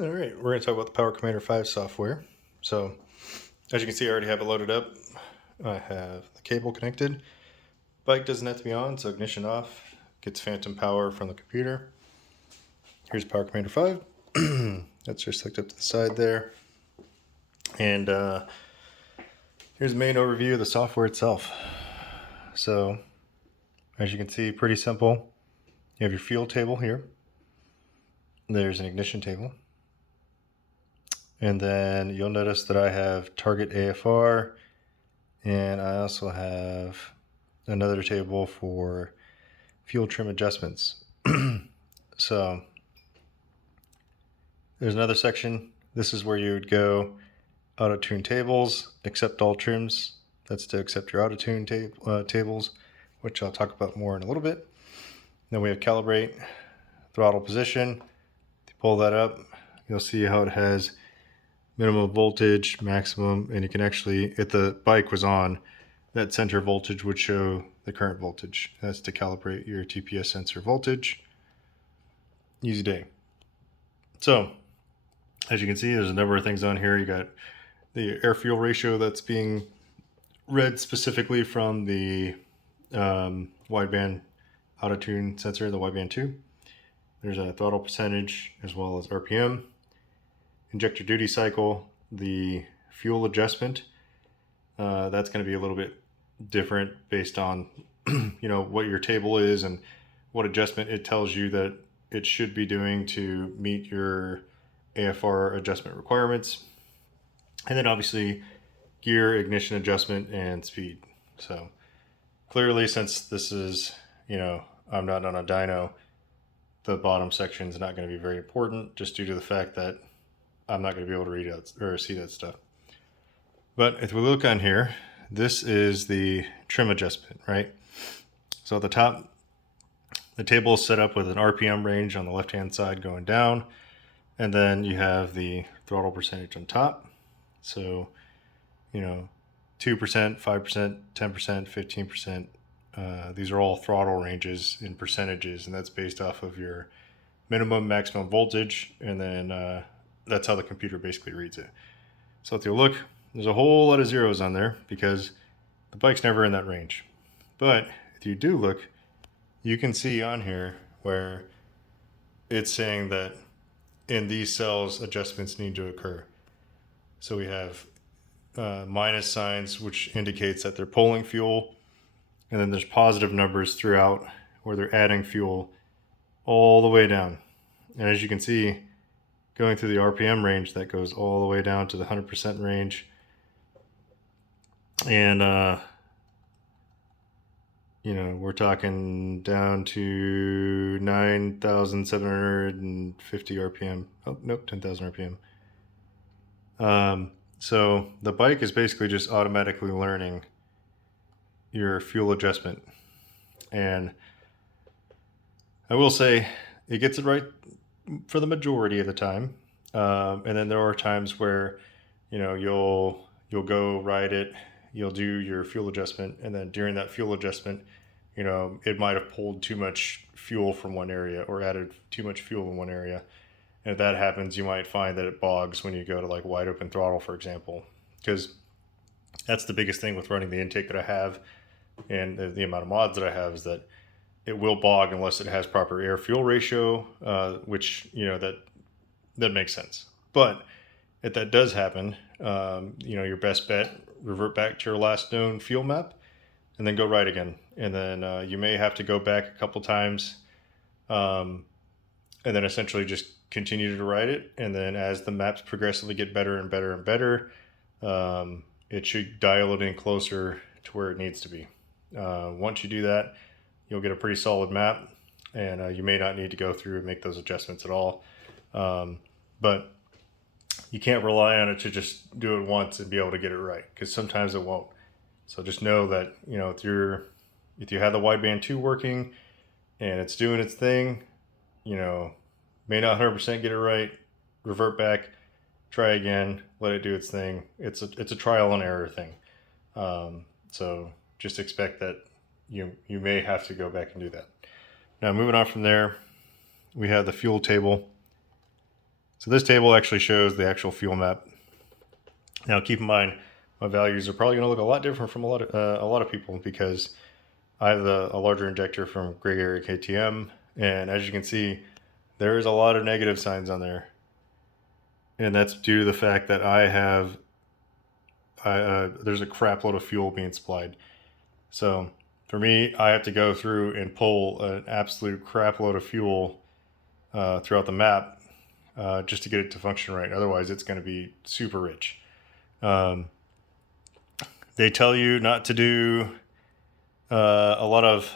All right, we're going to talk about the Power Commander 5 software. So, as you can see, I already have it loaded up. I have the cable connected. Bike doesn't have to be on, so ignition off. Gets phantom power from the computer. Here's Power Commander 5. That's just hooked up to the side there. And here's the main overview of the software itself. So, as you can see, pretty simple. You have your fuel table here. There's an ignition table. And then you'll notice that I have target AFR, and I also have another table for fuel trim adjustments. So there's another section. This is where you would go auto tune tables, accept all trims. That's to accept your auto tune tables, which I'll talk about more in a little bit. Then we have calibrate, throttle position. If you pull that up, you'll see how it has minimum voltage, maximum, and you can actually, if the bike was on, that center voltage would show the current voltage. That's to calibrate your TPS sensor voltage. Easy day. So, as you can see, there's a number of things on here. You got the air-fuel ratio that's being read specifically from the wideband auto-tune sensor, the wideband 2. There's a throttle percentage as well as RPM. Injector duty cycle, the fuel adjustment. That's going to be a little bit different based on what your table is and what adjustment it tells you that it should be doing to meet your AFR adjustment requirements. And then obviously gear, ignition adjustment, and speed. So clearly, since this is, I'm not on a dyno, the bottom section is not going to be very important just due to the fact that I'm not going to be able to read out or see that stuff. But if we look on here, this is the trim adjustment, right? So at the top, the table is set up with an RPM range on the left-hand side going down, and then you have the throttle percentage on top. So, 2%, 5%, 10%, 15%. These are all throttle ranges in percentages, and that's based off of your minimum, maximum voltage, and then that's how the computer basically reads it. So if you look, there's a whole lot of zeros on there because the bike's never in that range. But if you do look, you can see on here where it's saying that in these cells, adjustments need to occur. So we have minus signs, which indicates that they're pulling fuel. And then there's positive numbers throughout where they're adding fuel all the way down. And as you can see, going through the RPM range, that goes all the way down to the 100% range. And, we're talking down to 9,750 RPM. Oh, nope, 10,000 RPM. So the bike is basically just automatically learning your fuel adjustment. And I will say it gets it right for the majority of the time. And then there are times where, you'll go ride it, you'll do your fuel adjustment, and then during that fuel adjustment, it might have pulled too much fuel from one area or added too much fuel in one area. And if that happens, you might find that it bogs when you go to like wide open throttle, for example, because that's the biggest thing with running the intake that I have and the amount of mods that I have is that it will bog unless it has proper air fuel ratio, which, that makes sense. But if that does happen, your best bet, revert back to your last known fuel map and then go right again. And then you may have to go back a couple times and then essentially just continue to ride it. And then as the maps progressively get better and better and better, it should dial it in closer to where it needs to be. Once you do that, you'll get a pretty solid map, and you may not need to go through and make those adjustments at all. But you can't rely on it to just do it once and be able to get it right, because sometimes it won't. So just know that, if you have the wideband 2 working and it's doing its thing, may not 100% get it right, revert back, try again, let it do its thing. It's a trial and error thing. So just expect that you may have to go back and do that. Now moving on from there, we have the fuel table. So this table actually shows the actual fuel map. Now keep in mind, my values are probably going to look a lot different from a lot of people, because I have a larger injector from Gray Area KTM, and as you can see, there is a lot of negative signs on there, and that's due to the fact that there's a crap load of fuel being supplied. So for me, I have to go through and pull an absolute crap load of fuel throughout the map just to get it to function right. Otherwise, it's going to be super rich. They tell you not to do a lot of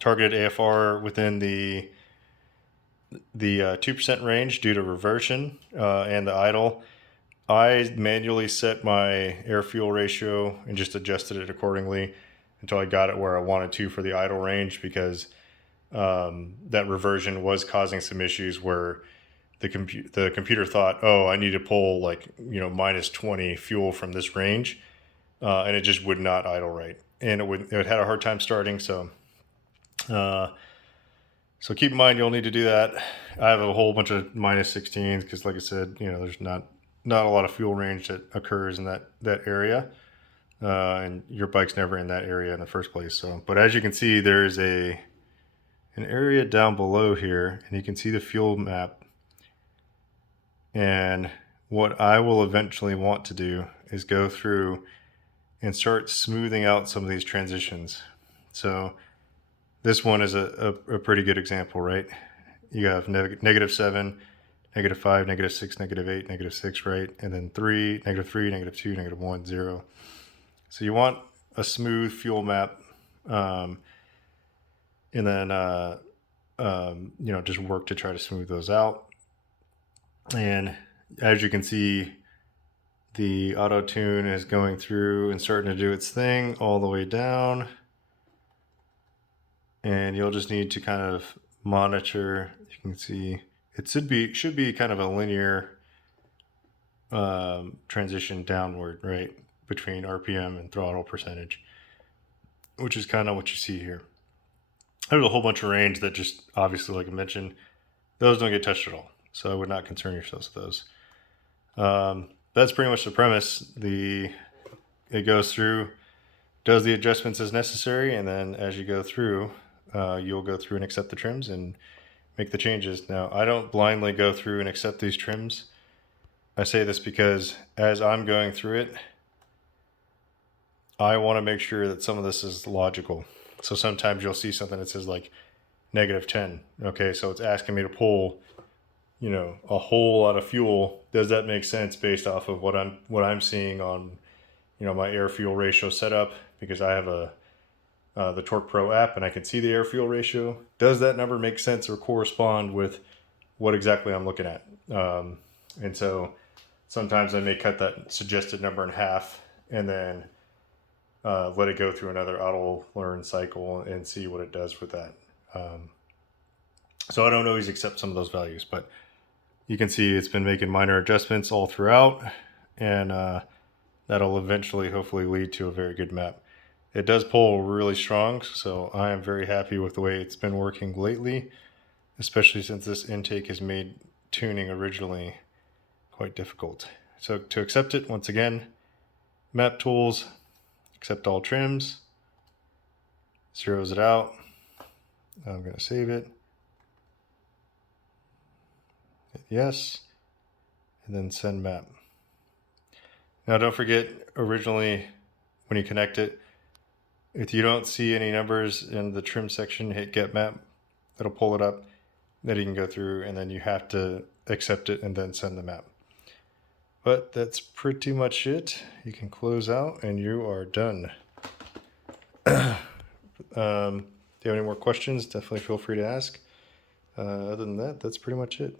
targeted AFR within the 2% range due to reversion and the idle. I manually set my air fuel ratio and just adjusted it accordingly until I got it where I wanted to for the idle range, because that reversion was causing some issues where the computer thought, oh, I need to pull like, minus 20 fuel from this range, and it just would not idle right, and it had a hard time starting. So keep in mind, you'll need to do that. I have a whole bunch of minus 16s because, like I said, there's not a lot of fuel range that occurs in that area, and your bike's never in that area in the first place. So, but as you can see, there's an area down below here, and you can see the fuel map. And what I will eventually want to do is go through and start smoothing out some of these transitions. So this one is a pretty good example, right? You have -7, -5, -6, -8, -6, right? And then 3, -3, -2, -1, 0. So you want a smooth fuel map, and then just work to try to smooth those out. And as you can see, the auto tune is going through and starting to do its thing all the way down. And you'll just need to kind of monitor. You can see it should be kind of a linear transition downward, right, between RPM and throttle percentage, which is kind of what you see here. There's a whole bunch of range that just, obviously, like I mentioned, those don't get touched at all. So I would not concern yourselves with those. That's pretty much the premise. It goes through, does the adjustments as necessary, and then as you go through, you'll go through and accept the trims and make the changes. Now, I don't blindly go through and accept these trims. I say this because as I'm going through it, I want to make sure that some of this is logical. So sometimes you'll see something that says like -10. Okay, so it's asking me to pull, a whole lot of fuel. Does that make sense based off of what I'm seeing on, my air fuel ratio setup? Because I have the Torque Pro app and I can see the air fuel ratio. Does that number make sense or correspond with what exactly I'm looking at? And so sometimes I may cut that suggested number in half and then let it go through another auto learn cycle and see what it does with that. So I don't always accept some of those values, but you can see it's been making minor adjustments all throughout, and that'll eventually hopefully lead to a very good map. It does pull really strong, so I am very happy with the way it's been working lately, especially since this intake has made tuning originally quite difficult. So to accept it, once again, map tools, accept all trims, zeroes it out. I'm going to save it. Hit yes, and then send map. Now don't forget, originally when you connect it, if you don't see any numbers in the trim section, hit get map. It'll pull it up. Then you can go through, and then you have to accept it and then send the map. But that's pretty much it. You can close out and you are done. If you have any more questions, definitely feel free to ask. Other than that, that's pretty much it.